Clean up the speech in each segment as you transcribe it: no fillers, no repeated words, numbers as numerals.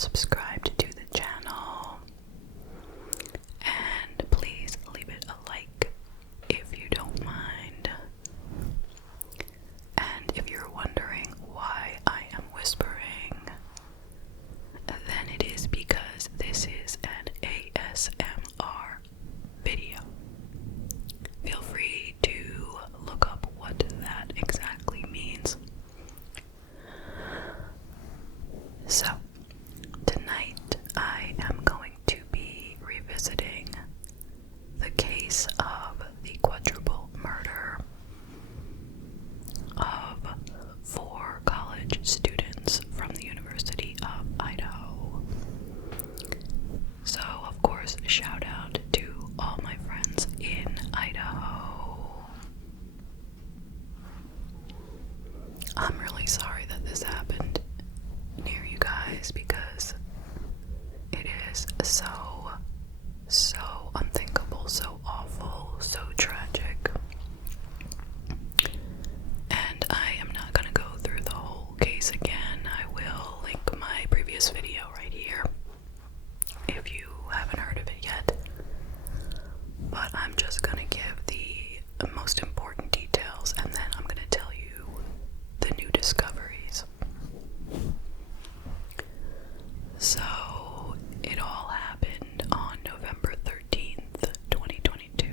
subscribed to the channel. And please leave it a like if you don't mind. And if you're wondering why I am whispering, then it is because this is an ASMR video. Feel free to look up what that exactly means. So, tonight I am going to be revisiting the case of the quadruple murder of 4 college students from the University of Idaho. So, of course, shout out to all my friends in Idaho. I'm really sorry that this happened near you guys because it is so unthinkable, so awful, so tragic. And I am not going to go through the whole case again. I will link my previous video right here if you haven't heard of it yet. But I'm just going to give the most important details, and then I'm going to tell you the new discoveries. So, it all happened on November 13th, 2022.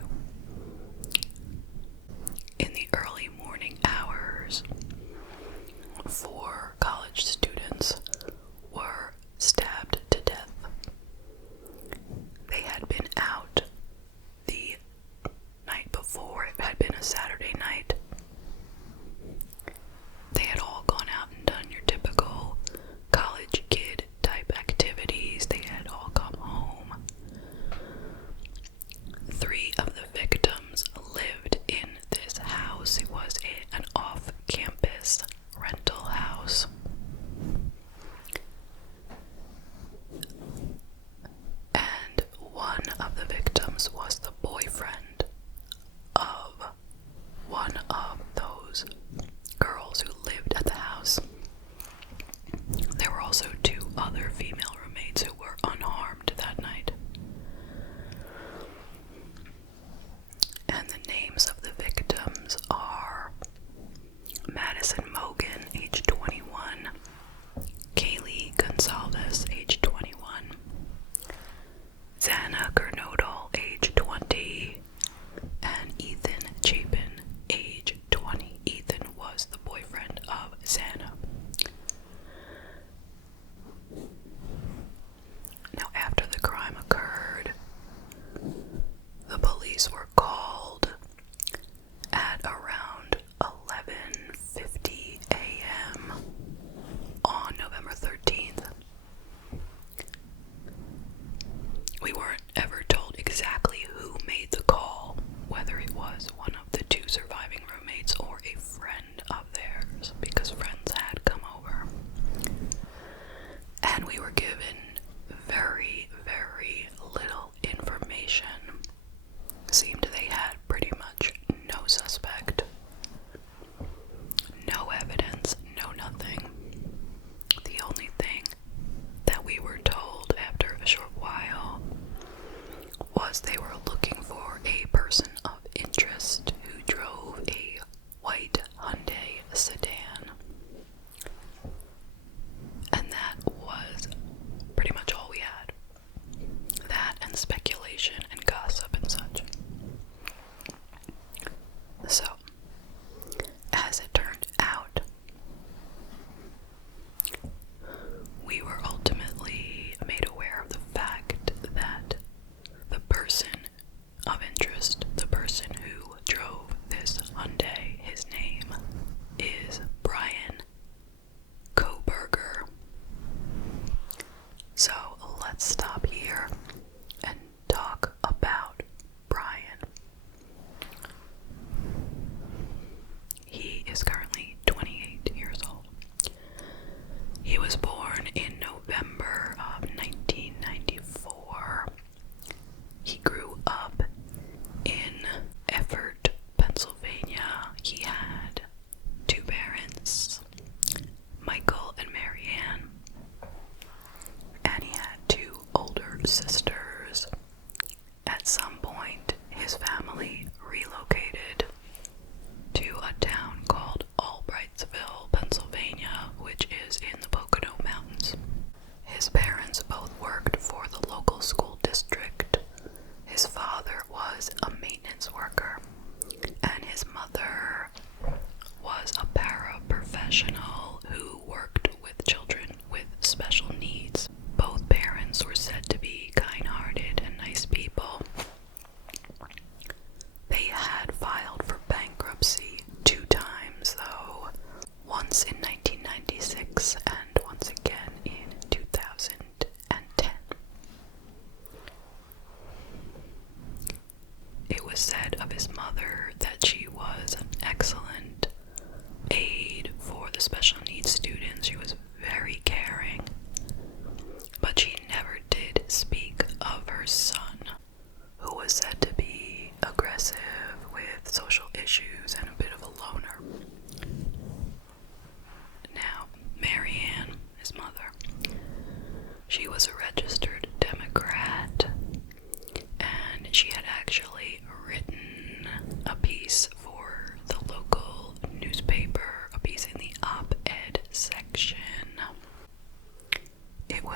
In the early morning hours, 4 college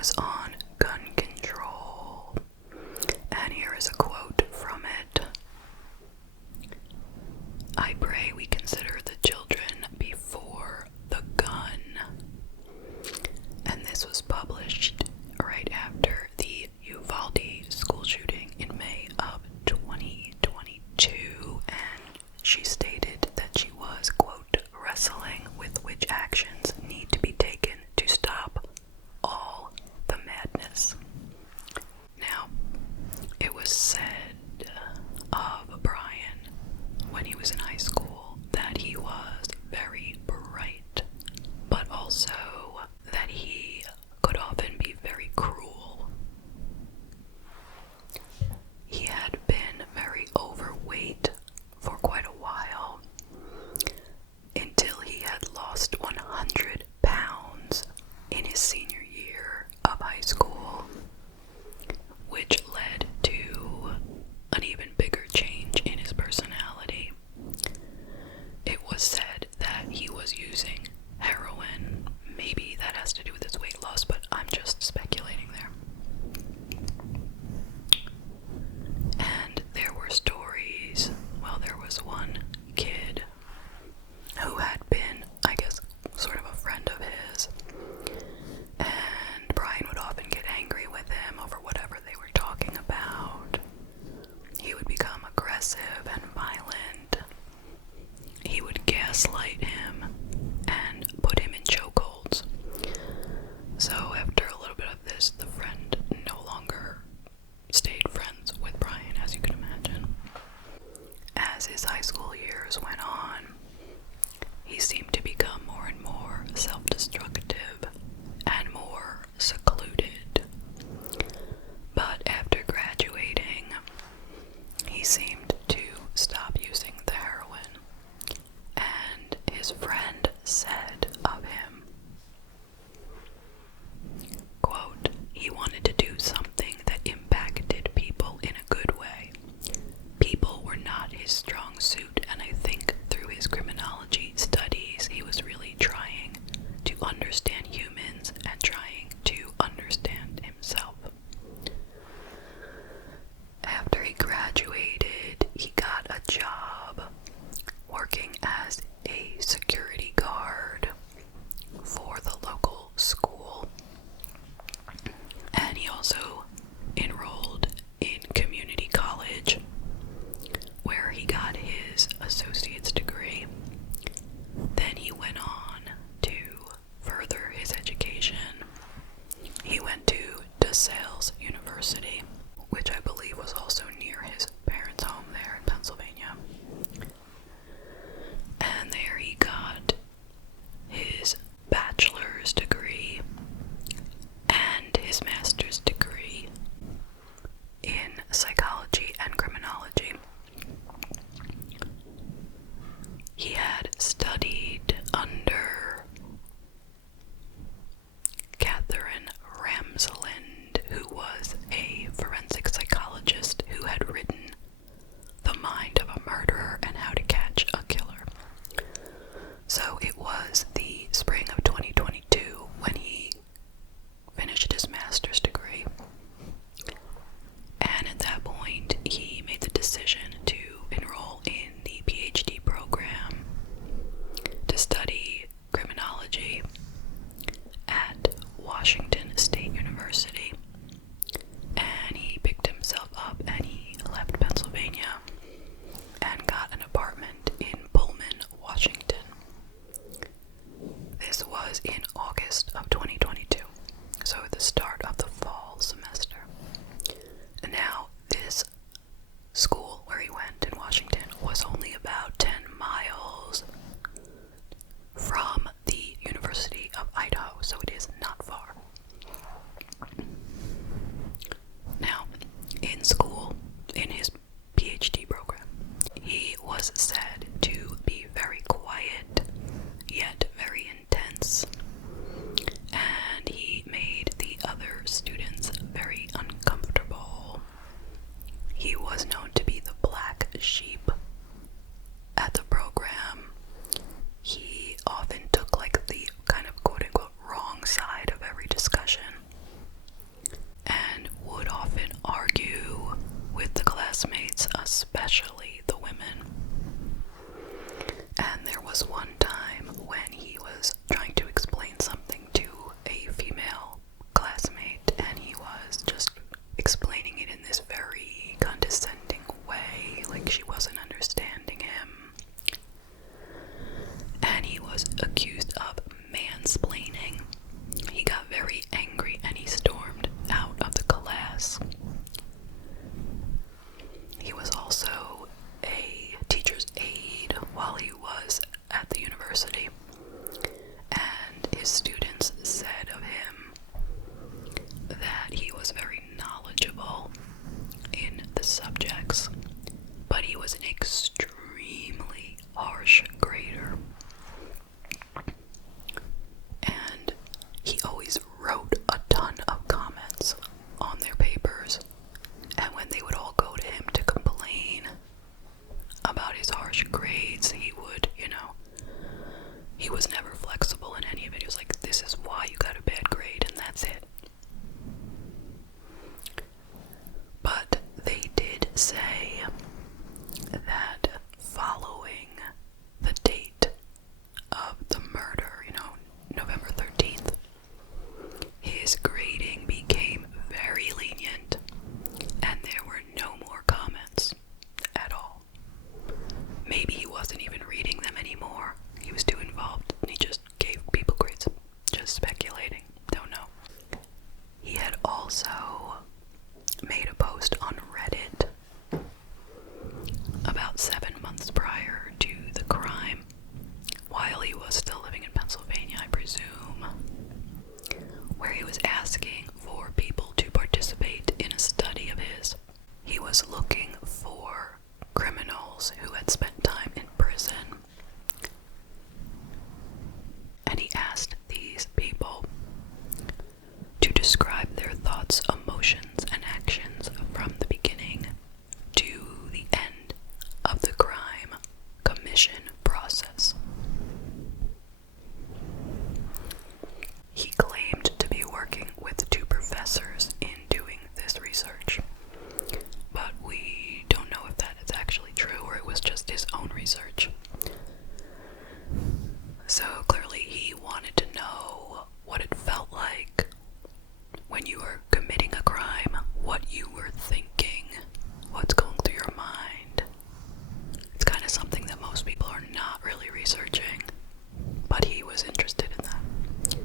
was on gun control. And here is a quote from it. "I pray we consider the children before the gun." And this was published right after the Uvalde school shooting in May of 2022, and she stated that she was, quote, "wrestling with which actions need to be taken to stop all the madness." Now, it was said of Bryan when he was in high school that he was very bright, but also that he could often be very cruel. He had been very overweight for quite a while, until he had lost 100 pounds in his senior year of high school, which led to an even bigger change in his personality. It was said that he was using heroin. Maybe that has to do with his weight loss, but I'm just speculating there. And there were stories, well, there was one kid who had been, I guess, sort of a friend of his, and Bryan would often get angry with him over whatever they were talking about. He would become aggressive and violent. He would gaslight him and put him in chokeholds. So after a little bit of this, the friend no longer stayed friends with Bryan, as you can imagine. As his high school years went on, he seemed to become more and more self-destructive and more secluded. But after graduating, he seemed to stop using the heroin, and his friend said of him, quote, "He wanted to do something that impacted people in a good way. People were not his strong suit, and I think through his criminology studies, he was really trying to understand humans and trying to understand himself." After he graduated, he got a job working as a security guard for the local school. And he also enrolled in community college, where he got his associate's degree. Then he went on to further his grading became very lenient, and there were no more comments at all. Maybe he wasn't even reading them anymore. He was too involved, and he just gave people grades. Just speculating. Don't know. He had also made a post on Reddit about 7 months prior to the crime, while he was still living in Pennsylvania, I presume, where he was asking for people to participate in a study of his. He was looking for criminals who had spent time in prison, and he asked these people to describe their thoughts, emotions, and actions from the beginning to the end of the crime commission process. He claimed to be working with 2 professors in doing this research, but we don't know if that is actually true or it was just his own research. So clearly he wanted to know what it felt like when you were committing a crime, what you were thinking, what's going through your mind. It's kind of something that most people are not really researching, but he was interested in that.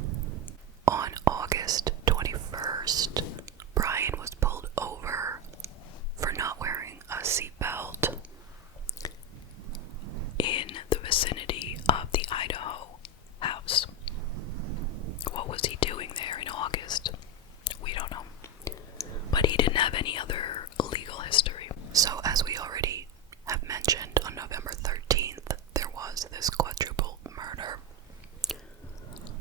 On August 21st, Bryan was pulled over for not wearing a seatbelt in the vicinity of the Idaho house. What was he doing there in August? We don't know. But he didn't have any other legal history. So as we already have mentioned, on November 13th, there was this quadruple murder.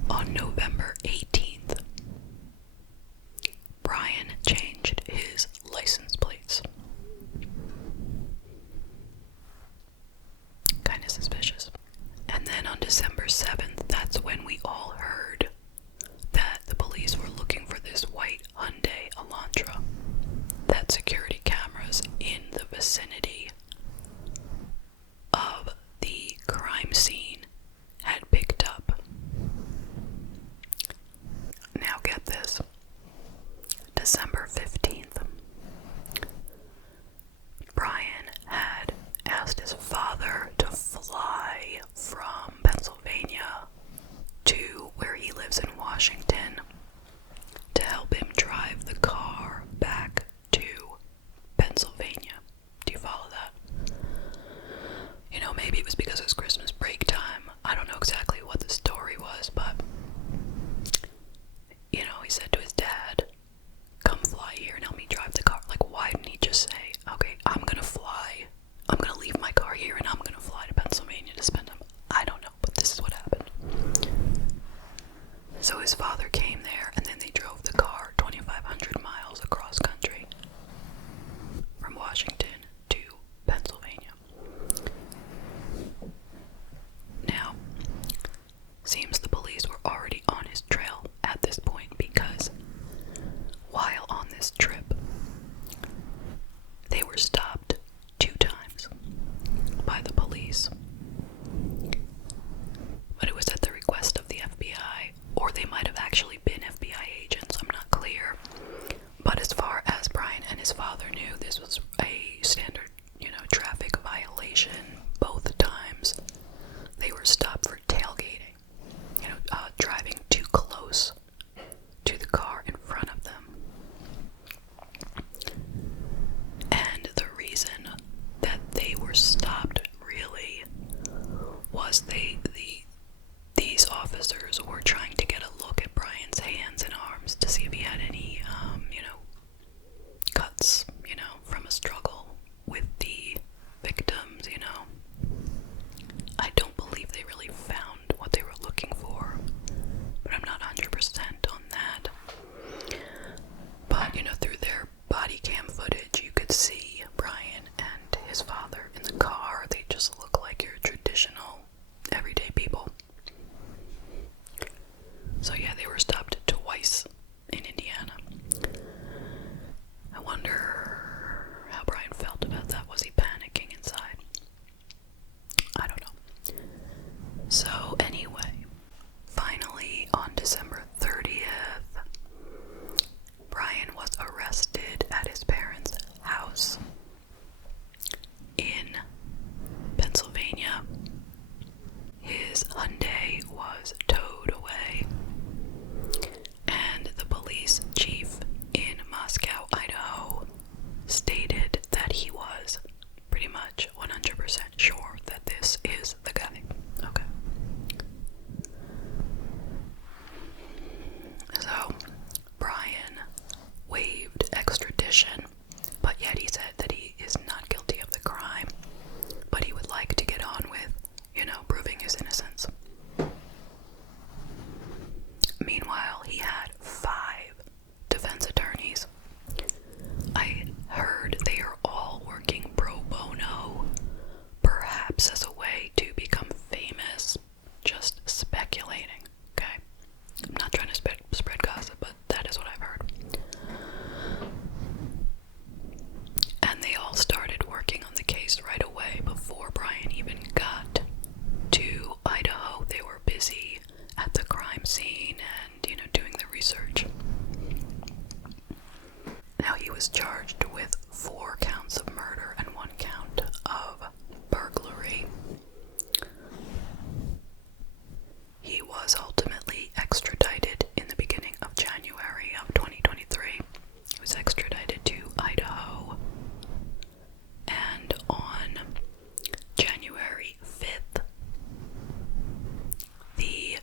On November 18th, Bryan changed his license plates. Kind of suspicious. And then on December 7th, that's when we all heard that the police were looking for this white Hyundai Elantra that security cameras in the vicinity of the crime scene had picked up. Now get this. December 15th, Bryan had asked his father to fly from Pennsylvania to where he lives in Washington to help him drive the car back to Pennsylvania. Do you follow that? You know, maybe it was because it was Christmas break time. I don't know exactly what the story was, but you know, he said to his dad, come fly here and help me drive the car. Like, why didn't he just say, okay, I'm gonna fly, I'm gonna leave my car here and I'm gonna fly to Pennsylvania to spend them? I don't know, but this is what happened. So his father came there, and then they drove the car 2,500 miles across country from Washington to Pennsylvania. Now, seems the police were already on his trail at this point, because while on this trip, they were stopped 2 times by the police. But it was at the request of the FBI, or they might have actually been FBI police chief in Moscow, Idaho, stated that he was pretty much 100% sure that this is the guy. Okay. So, Bryan waived extradition, but yet he said that he is not guilty of the crime, but he would like to get on with, proving his innocence. Meanwhile, he had 5 defense attorneys. I heard they are all working pro bono, perhaps as a way to become famous. Just speculating, okay? I'm not trying to spread gossip, but that is what I've heard. And they all started working on the case right away before Bryan even got to Idaho. They were busy at the crime scene and, doing the research. Now, he was charged with 4 counts of murder and 1 count of burglary. He was ultimately extradited in the beginning of January of 2023. He was extradited to Idaho. And on January 5th, the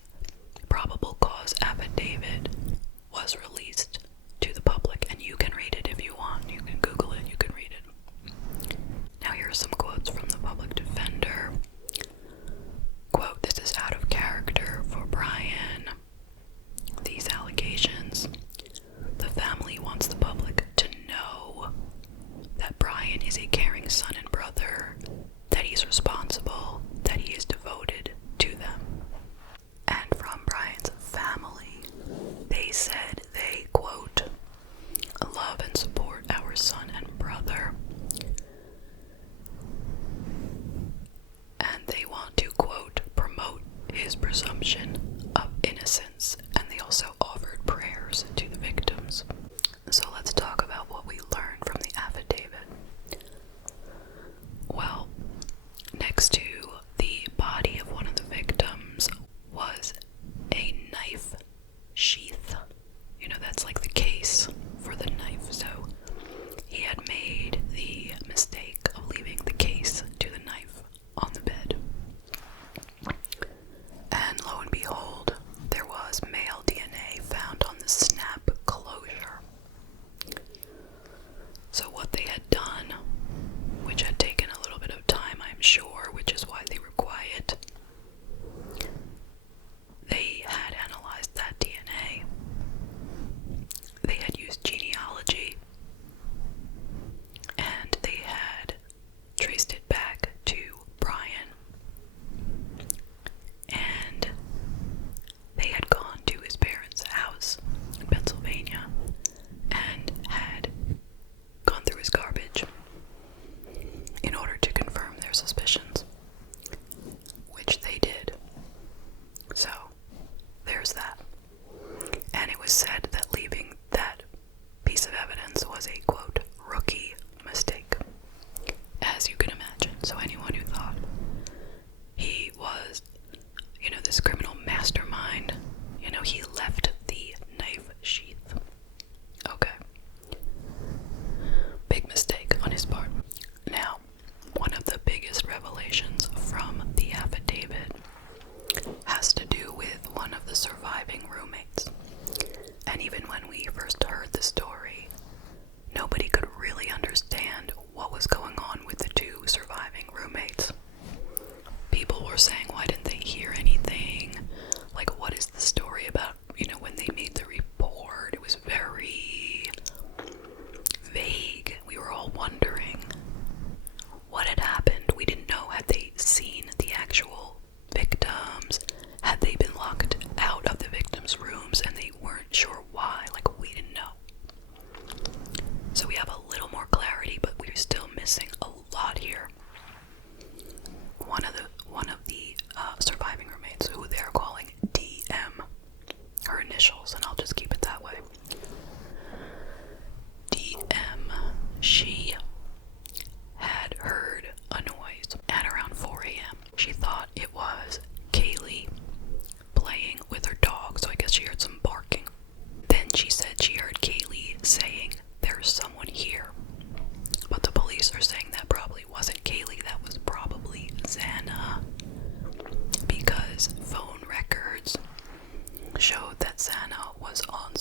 probable cause affidavit was released to the public, and you can read it if you want. You can Google it, you can read it. Now, here are some quotes from the public defender. Quote, "This is out of character for Bryan. These allegations. The family wants the public to know that Bryan is a caring son and brother, that he's responsible, that he is devoted to them." And from Bryan's family, they said they, quote, "love and support our son and brother." And they want to, quote, "promote his presumption of innocence." And they also offered prayers to the victims. So let's talk about what we learned from the affidavit. Well, next to the body of one of the victims was a knife sheath. That's like the case for the knife. So he had made the mistake of leaving the case to the knife on the bed. And lo and behold, there was male DNA found on the snap closure. So what they had done, which had taken a little bit of time, I'm sure, which is why they were quiet, they had analyzed that DNA. They had used genealogy, and they had traced it back to Bryan. And they had gone to his parents' house in Pennsylvania and had gone through his garbage in order to confirm their suspicions, which they did. So, there's that. And it was said that leaving that piece of evidence was a, quote, rookie mistake, as you can imagine. So anyone who thought he was, this criminal mastermind, he left the knife sheath. Okay. Big mistake on his part. Now, one of the biggest revelations from the affidavit has to do with one of the surviving roommates. And even when we first heard the story, nobody could really understand what was going on with the 2 surviving roommates. People were saying, why didn't they hear anything? Like, what is the story about, when they made the report? It was very vague. We were all wondering what had happened. We didn't know. Had they seen the actual victims? Had they been locked out of the victims' rooms and they weren't sure why? Like, we didn't know. So we have a little more clarity, but we're still missing a lot here. One of the surviving roommates, who they're calling DM, her initials, and I'll just keep it that way. DM, she had heard a noise at around 4 a.m. She thought it was Kaylee playing with her dog, so I guess she heard some barking. Then she said she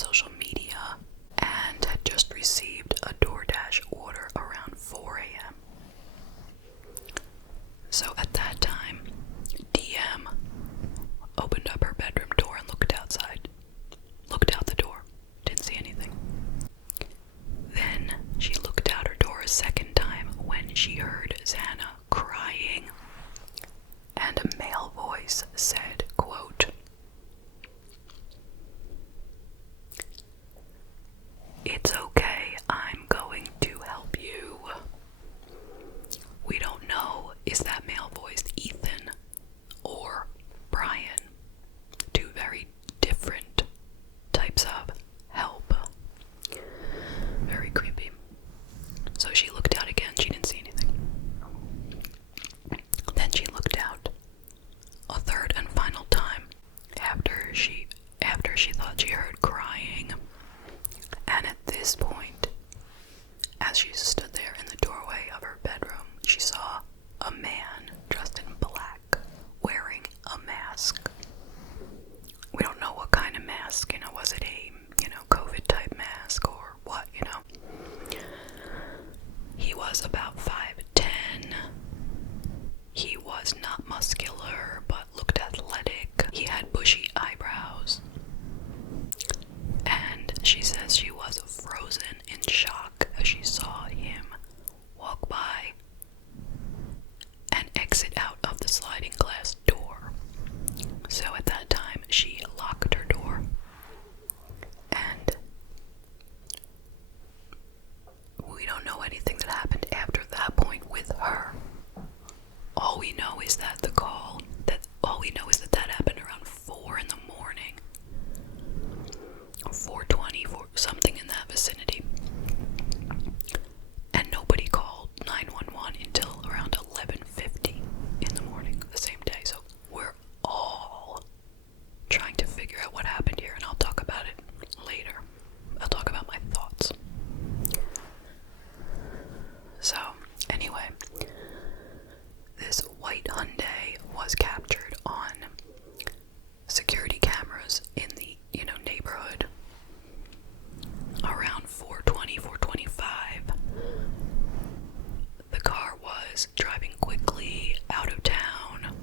social media and had just received a DoorDash order around 4 a.m. So at that time, DM opened up her bedroom door and looked outside. Looked out the door. Didn't see anything. Then she looked out her door a second time when she heard Xana crying, and a male voice said, quote, "It's okay, I'm going to help you." We don't know, is that male voice Ethan or Bryan? Two very different types of help. Very creepy. So she looked out again, she didn't see anything. Then she looked out a third and final time after she thought she heard crying. And at this point, as she stood there in the doorway of her bedroom, she saw a man dressed in black, wearing a mask. We don't know what kind of mask, was it a, COVID type mask or what, He was about 5'10". He was not muscular, but looked athletic. He had bushy eyebrows. And she says she was frozen in shock as she saw him walk by and exit out of the sliding glass door. So at that time, she locked her door. And we don't know anything that happened after that point with her. All we know is that that happened around 4 in the morning. Or 4:20, something in that vicinity. And nobody called 911 until around 11:50 in the morning the same day. So we're all trying to figure out what happened here, and I'll talk about it later. I'll talk about my thoughts. So, anyway, this white Hyundai was captured on security cameras in the, neighborhood around 4:20, 4:25. The car was driving quickly out of town,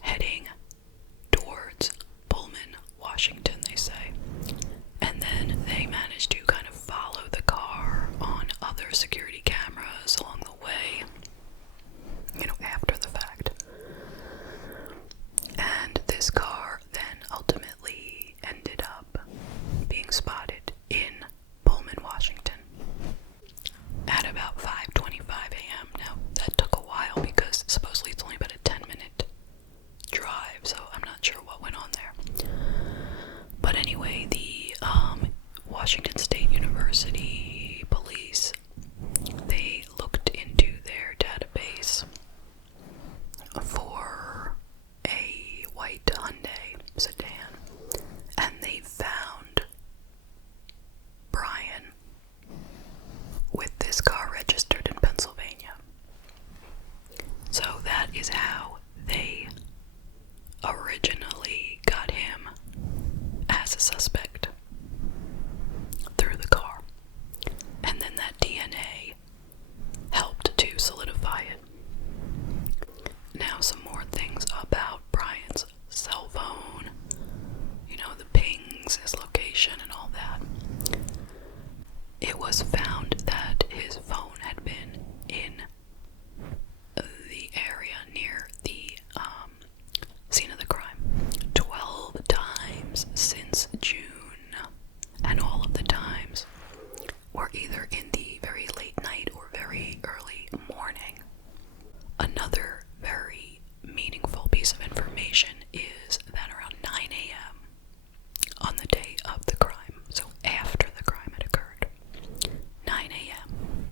heading towards Pullman, Washington, they say. And then they managed to kind of follow the car on other security cameras along the way, after the fact. And this car then ultimately ended up being spotted in Pullman, Washington at about 5:25 a.m. Now, that took a while because supposedly it's only about a 10-minute drive, so I'm not sure what went on there. But anyway, the Washington State University police, they looked into their database for a white Hyundai sedan, and they found Bryan with this car registered in Pennsylvania. So that is how they originally got him as a suspect, through the car. And then that DNA helped to solidify it. Now, some more things about Bryan's cell phone, the pings, his location, and all that. It was found that his phone had been in the area near the scene of the crime 12 times since June, and all of the times were either in the very late night or very early morning. Another very meaningful piece of information is that around 9 a.m. on the day of the crime, so after the crime had occurred, 9 a.m.,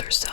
officers